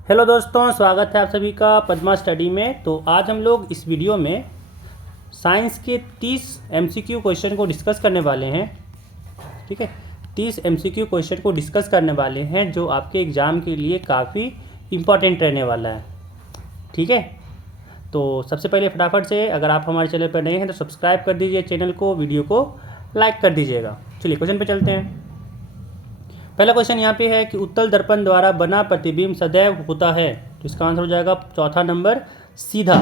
Hello दोस्तों, स्वागत है आप सभी का पद्मा स्टडी में। तो आज हम लोग इस वीडियो में साइंस के 30 एमसीक्यू क्वेश्चन को डिस्कस करने वाले हैं। ठीक है, 30 एमसीक्यू क्वेश्चन को डिस्कस करने वाले हैं जो आपके एग्ज़ाम के लिए काफ़ी इम्पॉर्टेंट रहने वाला है। ठीक है, तो सबसे पहले फटाफट से अगर आप हमारे चैनल पर नए हैं तो सब्सक्राइब कर दीजिए चैनल को, वीडियो को लाइक कर दीजिएगा। चलिए क्वेश्चन पे चलते हैं। पहला क्वेश्चन यहाँ पे है कि उत्तल दर्पण द्वारा बना प्रतिबिंब सदैव होता है, तो इसका आंसर हो जाएगा चौथा नंबर सीधा।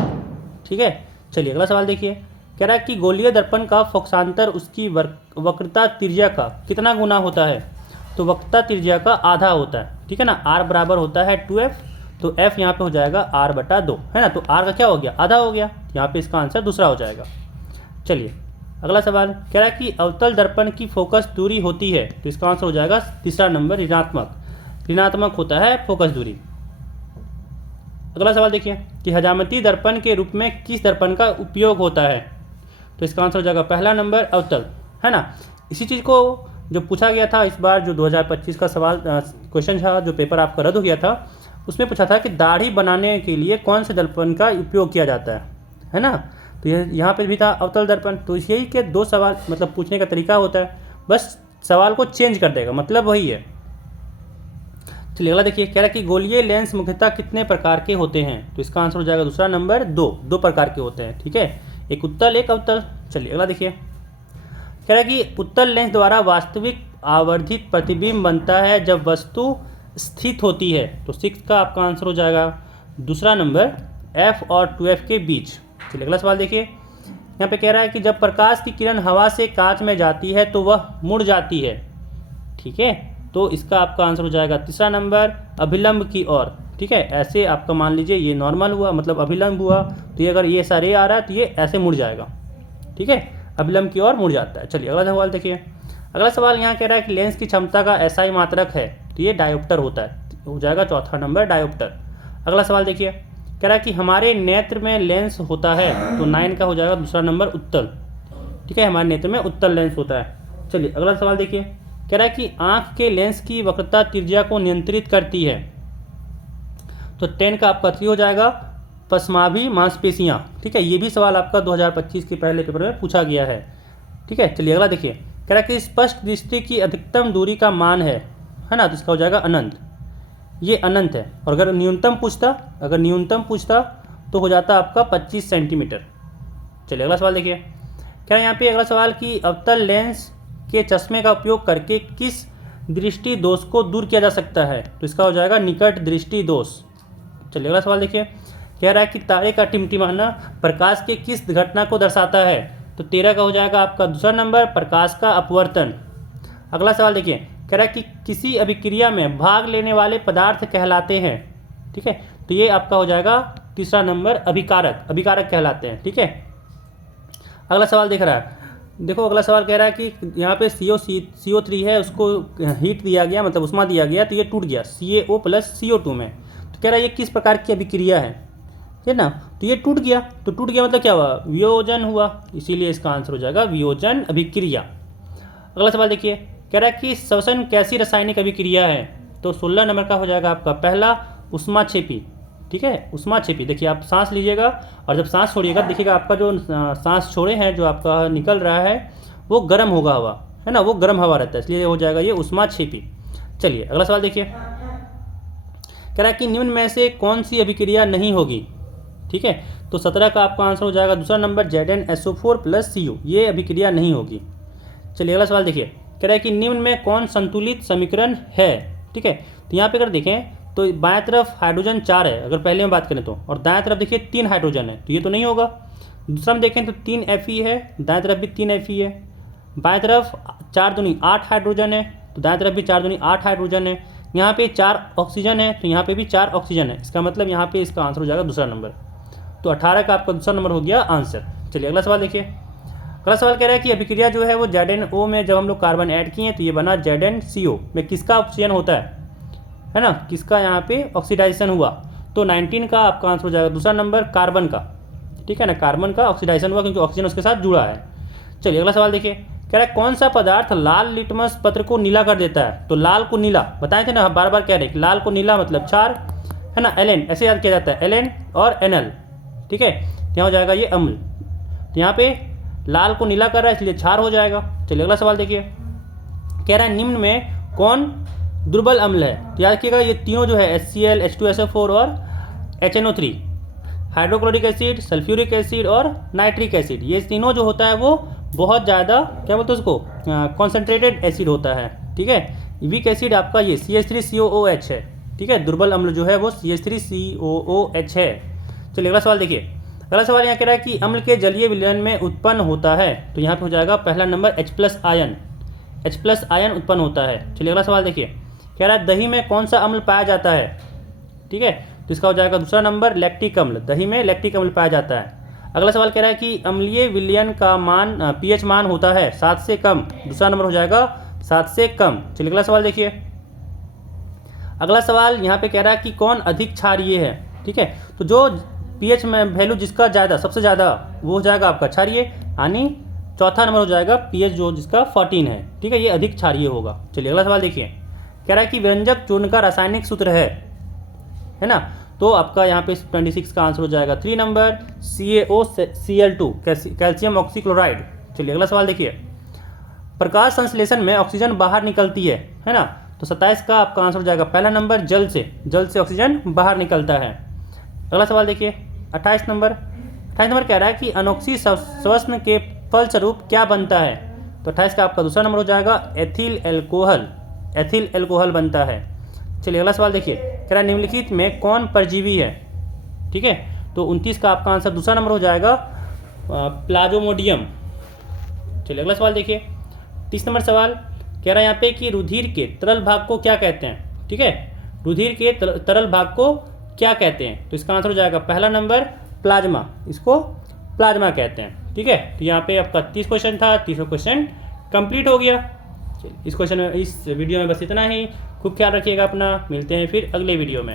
ठीक है, चलिए अगला सवाल देखिए। कह रहा है कि गोलीय दर्पण का फोकसांतर उसकी वक्रता त्रिज्या का कितना गुना होता है, तो वक्रता त्रिज्या का आधा होता है। ठीक है ना, r बराबर होता है 2f, तो f यहाँ पे हो जाएगा r/2 है ना, तो r का क्या हो गया, आधा हो गया। यहाँ पे इसका आंसर दूसरा हो जाएगा। चलिए अगला सवाल कह रहा है कि अवतल दर्पण की फोकस दूरी होती है, तो इसका आंसर हो जाएगा तीसरा नंबर ऋणात्मक होता है फोकस दूरी। अगला सवाल देखिए कि हजामती दर्पण के रूप में किस दर्पण का उपयोग होता है, तो इसका आंसर हो जाएगा पहला नंबर अवतल, है ना। इसी चीज़ को जो पूछा गया था इस बार, जो 2025 का सवाल क्वेश्चन था, जो पेपर आपका रद्द हो गया था, उसमें पूछा था कि दाढ़ी बनाने के लिए कौन से दर्पण का उपयोग किया जाता है ना। तो यहाँ पे भी था अवतल दर्पण। तो यही के दो सवाल मतलब पूछने का तरीका होता है, बस सवाल को चेंज कर देगा, मतलब वही है। चलिए अगला देखिए। कह रहा है कि गोलीय लेंस मुख्यतः कितने प्रकार के होते हैं, तो इसका आंसर हो जाएगा दूसरा नंबर दो प्रकार के होते हैं। ठीक है, एक उत्तल एक अवतल। चलिए अगला देखिए। कह रहा है कि उत्तल लेंस द्वारा वास्तविक आवर्धित प्रतिबिंब बनता है जब वस्तु स्थित होती है, तो 6 का आपका आंसर हो जाएगा दूसरा नंबर f और 2f के बीच। चलिए अगला सवाल देखिए। यहाँ पे कह रहा है कि जब प्रकाश की किरण हवा से कांच में जाती है तो वह मुड़ जाती है। ठीक है, तो इसका आपका आंसर हो जाएगा तीसरा नंबर अभिलंब की ओर। ठीक है, ऐसे आपका मान लीजिए ये नॉर्मल हुआ, मतलब अभिलंब हुआ, तो ये अगर ये सारे आ रहा है तो ये ऐसे मुड़ जाएगा। ठीक है, अभिलंब की ओर मुड़ जाता है। चलिए अगला सवाल देखिए। अगला सवाल यहाँ कह रहा है कि लेंस की क्षमता का एसआई मात्रक है, तो ये डायोप्टर होता है, हो जाएगा चौथा नंबर डायोप्टर। अगला सवाल देखिए। कह रहा है कि हमारे नेत्र में लेंस होता है, तो 9 का हो जाएगा दूसरा नंबर उत्तल। ठीक है, हमारे नेत्र में उत्तल लेंस होता है। चलिए अगला सवाल देखिए। कह रहा है कि आंख के लेंस की वक्रता त्रिज्या को नियंत्रित करती है, तो 10 का आपका 3 हो जाएगा पश्माभी मांसपेशियाँ। ठीक है, ये भी सवाल आपका 2025 के पहले पेपर में पूछा गया है। ठीक है, चलिए अगला देखिए। कह रहा है कि स्पष्ट दृष्टि की अधिकतम दूरी का मान है ना, तो इसका हो जाएगा अनंत, ये अनंत है। और अगर न्यूनतम पूछता तो हो जाता आपका 25 सेंटीमीटर। चलिए अगला सवाल देखिए। कह रहा है यहाँ पे अगला सवाल कि अवतल लेंस के चश्मे का उपयोग करके किस दृष्टि दोष को दूर किया जा सकता है, तो इसका हो जाएगा निकट दृष्टि दोष। चलिए अगला सवाल देखिए। कह रहा है कि तारे का टिमटिमाना प्रकाश के किस घटना को दर्शाता है, तो 13 का हो जाएगा आपका दूसरा नंबर प्रकाश का अपवर्तन। अगला सवाल देखिए। कह रहा है कि किसी अभिक्रिया में भाग लेने वाले पदार्थ कहलाते हैं। ठीक है, तो ये आपका हो जाएगा तीसरा नंबर अभिकारक कहलाते हैं। ठीक है, अगला सवाल देख रहा है, देखो अगला सवाल कह रहा है कि यहाँ पे CO3 है, उसको हीट दिया गया, मतलब उष्मा दिया गया, तो ये टूट गया CaO + CO2 में। तो कह रहा है ये किस प्रकार की अभिक्रिया है ना, तो ये टूट गया मतलब क्या हुआ, वियोजन हुआ, इसीलिए इसका आंसर हो जाएगा वियोजन अभिक्रिया। अगला सवाल देखिए। कह रहा है कि श्वसन कैसी रासायनिक अभिक्रिया है, तो 16 नंबर का हो जाएगा आपका पहला उष्माक्षेपी। ठीक है, उष्माक्षेपी। देखिए आप सांस लीजिएगा और जब सांस छोड़िएगा देखिएगा आपका जो सांस छोड़े हैं, जो आपका निकल रहा है वो गर्म होगा हवा, है ना, वो गर्म हवा रहता है, इसलिए हो जाएगा ये उष्माक्षेपी। चलिए अगला सवाल देखिए। कह रहा है कि निम्न में से कौन सी अभिक्रिया नहीं होगी। ठीक है, तो 17 का आपका आंसर हो जाएगा दूसरा नंबर ZnSO4 + Cu, ये अभिक्रिया नहीं होगी। चलिए अगला सवाल देखिए। कह रहा है कि निम्न में कौन संतुलित समीकरण है। ठीक है, तो यहाँ पे अगर देखें तो बाएं तरफ हाइड्रोजन 4 है अगर पहले में बात करें तो, और दाएं तरफ देखिए 3 हाइड्रोजन है, तो ये तो नहीं होगा। दूसरा में देखें तो 3 Fe है, दाएं तरफ भी 3 Fe है। बाएं तरफ 4 दूनी 8 हाइड्रोजन है, तो दाएं तरफ भी 4 दूनी 8 हाइड्रोजन है। यहाँ पे 4 ऑक्सीजन है, तो यहाँ पे भी 4 ऑक्सीजन है, इसका मतलब यहाँ पे इसका आंसर हो जाएगा दूसरा नंबर। तो 18 का आपका दूसरा नंबर हो गया आंसर। चलिए अगला सवाल देखिए। अगला सवाल कह रहा है कि अभिक्रिया जो है वो ZnO में जब हम लोग कार्बन ऐड किए तो ये बना ZnCO में किसका ऑक्सीजन होता है ना, किसका यहाँ पे ऑक्सीडाइजेशन हुआ, तो 19 का आपका आंसर हो जाएगा दूसरा नंबर कार्बन का। ठीक है ना, कार्बन का ऑक्सीडाइजेशन हुआ क्योंकि ऑक्सीजन उसके साथ जुड़ा है। चलिए अगला सवाल देखिए। कह रहा है कौन सा पदार्थ लाल लिटमस पत्र को नीला कर देता है, तो लाल को नीला बताए थे ना, बार बार कह रहे हैं कि लाल को नीला मतलब क्षार, है ना, एल एन ऐसे याद किया जाता है, एल एन और एन एल, ठीक है। यहाँ हो जाएगा ये अम्ल, तो यहाँ पे लाल को नीला कर रहा है इसलिए क्षार हो जाएगा। चलिए अगला सवाल देखिए, कह रहा है निम्न में कौन दुर्बल अम्ल है। तो याद रखिएगा ये तीनों जो है HCl, H2SO4 और HNO3, hydrochloric acid, sulphuric acid और नाइट्रिक एसिड, ये तीनों जो होता है वो बहुत ज़्यादा क्या बोलते हैं उसको, कॉन्सेंट्रेटेड एसिड होता है, ठीक है। वीक एसिड आपका ये CH3COOH है, ठीक है। दुर्बल अम्ल जो है वो CH3COOH है। चलिए अगला सवाल देखिए, अगला सवाल यहाँ कह रहा है कि अम्ल के जलीय विलयन में उत्पन्न होता है, तो यहाँ पे हो जाएगा पहला number H+ ion, H+ ion उत्पन्न होता है। चलिए अगला सवाल देखिए, कह रहा है दही में कौन सा अम्ल पाया जाता है, ठीक है। तो इसका हो जाएगा दूसरा नंबर लैक्टिक अम्ल, दही में लैक्टिक अम्ल पाया जाता है। अगला सवाल कह रहा है कि अम्लीय विलयन का मान pH मान होता है 7 से कम, दूसरा नंबर हो जाएगा 7 से कम। चलिए अगला सवाल देखिए, अगला सवाल यहाँ पे कह रहा है कि कौन अधिक क्षारीय है, ठीक है। तो जो pH में वैल्यू जिसका ज़्यादा, सबसे ज़्यादा, वो हो जाएगा आपका क्षारीय, यानी चौथा नंबर हो जाएगा pH जो जिसका 14 है, ठीक है, ये अधिक क्षारीय होगा। चलिए अगला सवाल देखिए, कह रहा है कि व्यंजक चूर्ण का रासायनिक सूत्र है ना, तो आपका यहाँ पे 26 का आंसर हो जाएगा 3 नंबर CaOCl2, कैल्शियम ऑक्सीक्लोराइड। चलिए अगला सवाल देखिए, प्रकाश संश्लेषण में ऑक्सीजन बाहर निकलती है ना, तो 27 का आपका आंसर हो जाएगा पहला नंबर जल से ऑक्सीजन बाहर निकलता है। अगला सवाल देखिए 28 नंबर कह रहा है कि अनोक्सी श्वसन के फलस्वरूप क्या बनता है, तो 28 का आपका दूसरा नंबर हो जाएगा एथिल एल्कोहल बनता है। चलिए अगला सवाल देखिए, कह रहा है निम्नलिखित में कौन परजीवी है, ठीक है। तो 29 का आपका आंसर दूसरा नंबर हो जाएगा प्लाज्मोडियम। चलिए अगला सवाल देखिए, 30 नंबर सवाल कह रहा है यहाँ पे कि रुधिर के तरल भाग को क्या कहते हैं, ठीक है। रुधिर के तरल भाग को क्या कहते हैं, तो इसका आंसर हो जाएगा पहला नंबर प्लाज्मा, इसको प्लाज्मा कहते हैं, ठीक है। तो यहाँ पे आपका 30 क्वेश्चन था, 30 क्वेश्चन कंप्लीट हो गया। इस वीडियो में बस इतना ही। खूब ख्याल रखिएगा अपना, मिलते हैं फिर अगले वीडियो में।